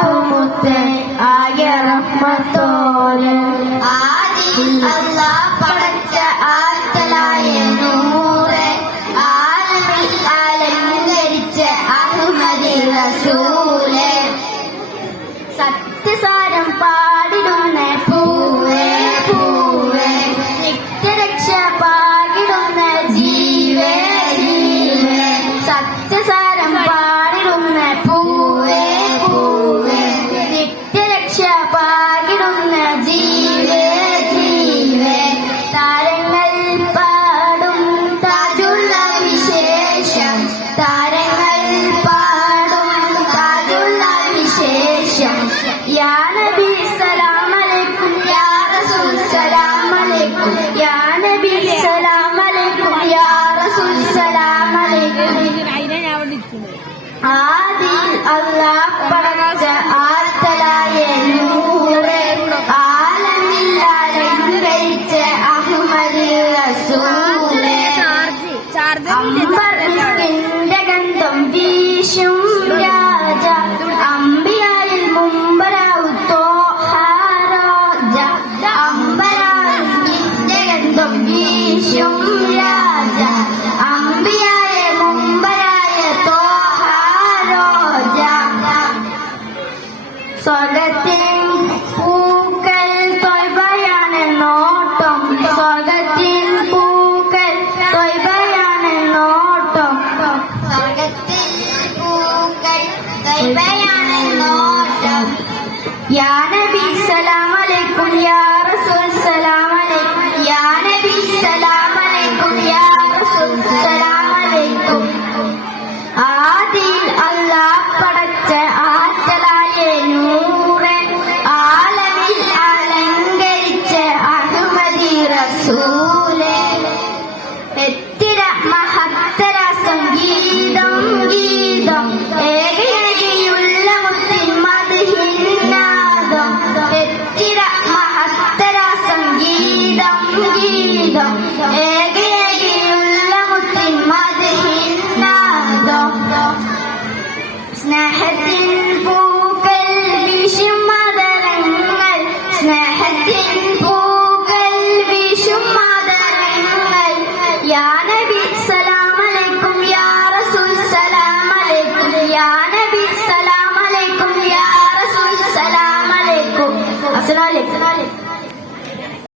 പൂമുത്ത് ആയ റഹ്മത്തോര് ആദിയിൽ അല്ലാഹ് പടച്ച ആറ്റലായ നൂറ് ആലമിൽ അലങ്കരിച്ച അഹ്മദി റസൂല് സത്യസാരം പാടിടുന്ന പൂവേ പൂവേ നിത്യരക്ഷ പാടിടുന്ന ജീവേ ജീവേ സത്യസാരം പാടിടുന്ന പൂവേ പൂവേ നിത്യരക്ഷ പാടിടുന്ന ജീവേ ജീവേ താരങ്ങൾ പാടും താജുള്ള വിശേഷം താരങ്ങൾ പാടും താജുള്ള വിശേഷം യാ നബി സലാം അലൈക്കും യാ റസൂൽ സലാം അലൈക്കും യാ നബി സലാം അലൈക്കും യാ റസൂൽ സലാം അലൈക്കും ആദിയിൽ അല്ലാഹ് പടച്ച ആറ്റലായ നൂറ് ആലമിൽ അലങ്കരിച്ച അഹ്മദി റസൂല് അംബർ മിസ്കിന്റെ ഗന്ധം വീശും രാജ അമ്പിയാരിൽ മുമ്പരാവു തോഹ റോജ അംബരാരിൽ മിസ്കിന്റെ ഗന്ധം വീശും രാജ അമ്പിയായ മുമ്പരായ തോഹ റോജ സ്വർഗത്തിൻ പൂക്കൾ തൊയ്ബയാണ് നോട്ടം സ്വർഗത്തിൻ പൂക്കൾ തൊയ്ബയാണ് നോട്ടം സ്വർഗത്തിൽ പൂക്കൾ തൊയ്ബയാണ് നോട്ടം യാ നബി സലാം അലൈക്കും യാ